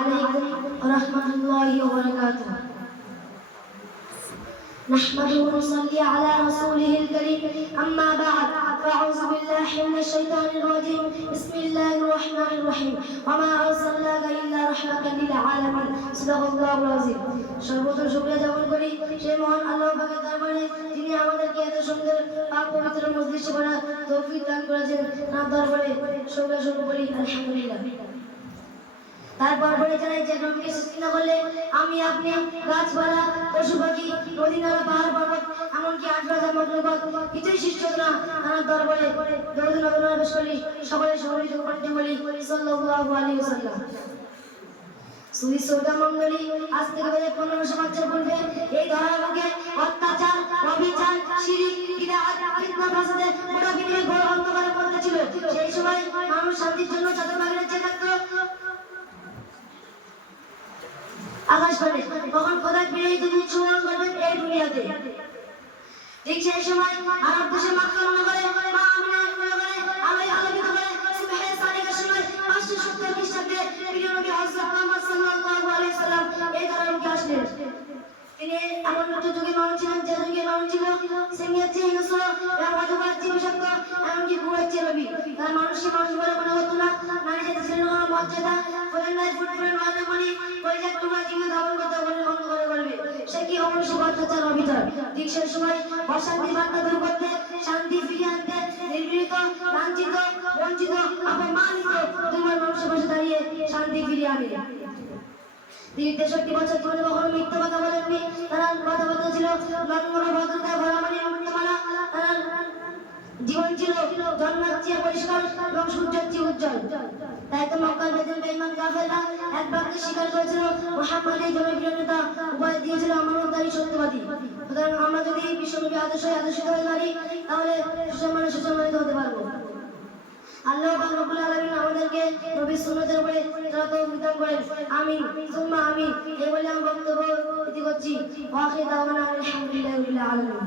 عليكم ورحمة الله وبركاته. نحمده ونصلي على رسوله الكريم أما بعد فأعوذ بالله من الشيطان الرجيم بسم الله الرحمن الرحيم وما أرسلناك إلا رحمة للعالمين صدق الله العظيم. সর্বপ্রথম শুকরিয়া জ্ঞাপন করি সেই মহান আল্লাহ পাকের দরবারে যিনি আমাদেরকে এত সুন্দর পাক পবিত্র মজলিসে করার তৌফিক দান করেছেন। তার দরবারে শুকরিয়া শুরু করি আলহামদুলিল্লাহ। তারপর বলে জানাই যে নবীকে সৃষ্টি না করলে আমি আপনি গাছপালা পশু পাখি নদী নালা পাহাড় পর্বত এমনকি আটরাজা মগলগত কিছুই সৃষ্টি হতো না। তার দরবারে দরুদ নবী পেশ করি সকলে সম্মিলিত কণ্ঠে বলি সাল্লাল্লাহু আলাইহি ওয়াসাল্লাম। সুই সৌদা মঙ্গলী আজ থেকে 1500 বছর পূর্বে এই ধরাকে অত্যাচার অবিচার শিরিক বিদআত ফিতনা ফাসাদে গোটা পৃথিবী ঘোর অন্ধকারের মধ্যে ছিল। সেই সময় মানুষ শান্তির জন্য চাদর লাগিয়ে চেয়ে থাকতো আকাশ পানে, তখন খোদার বিরোধী দুধ সুমন করবেন এই দুনিয়াতে। ঠিক সেই সময় আরব দেশে মক্কা নগরে মা আমিনা নগরে আলোয় আলোকিত করে সুবহে সাদিকের সময় 570 খ্রিস্টাব্দে প্রিয় নবী হযরত মুহাম্মদ সাল্লাল্লাহু আলাইহি সাল্লাম এই ধরনকে আসলেন। তিনি এমন একটা যুগে মানুষ ছিলেন যে যুগে মানুষ ছিল সিংহের চেয়ে হিংস্র এবং অজগরের চেয়ে বিষাক্ত এমনকি বুড়ের চেয়ে লোভী। তার মানুষকে মানুষ বলে মনে হতো না, নারী জাতি ছিল না মর্যাদা, ফোনের নাই ফুটফুটে নয়নে মণি পরিত্যাগ তোমরা জীবন ধারণ করতে বলে বন্ধ করে করবে। সে কি অমনুষ্য অত্যাচার অবিচার। ঠিক সেই সময় অশান্তি বার্তা দূর করতে শান্তি ফিরিয়ে আনতে নির্বিত লাঞ্ছিত বঞ্চিত অপমানিত দুর্বল মানুষের পাশে দাঁড়িয়ে শান্তি ফিরিয়ে আনে। তিনি 63 বছর জীবনে কখনো মিথ্যা কথা বলেননি। তার কথাবার্তা ছিল নম্র ভদ্রতা ভরা মানে মুক্তমালা। তার জীবন ছিল জন্মের চেয়ে পরিষ্কার এবং সূর্যের চেয়ে উজ্জ্বল। তাই তো মক্কার বেঈমান কাফেররা এক বাক্যে স্বীকার করেছিল মুহাম্মদ এই জনপ্রিয় নেতা, উপায় দিয়েছিল আমানতদারী সত্যবাদী। সুতরাং আমরা যদি বিশ্বনবী আদর্শে আদর্শিত হতে পারি তাহলে সুসম্মানিত হতে পারবো। আল্লাহ পাক রব্বুল আলামিন আমাদেরকে নবীর সুন্নতের উপরে তৌফিক দান করেন। আমিন সুম্মা আমিন। এই বলে আমি বক্তব্য ইতি করছি। ওয়া আখিরু দাওয়ানা আলহামদুলিল্লাহি রাব্বিল আলামিন।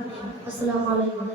আসসালামু আলাইকুম।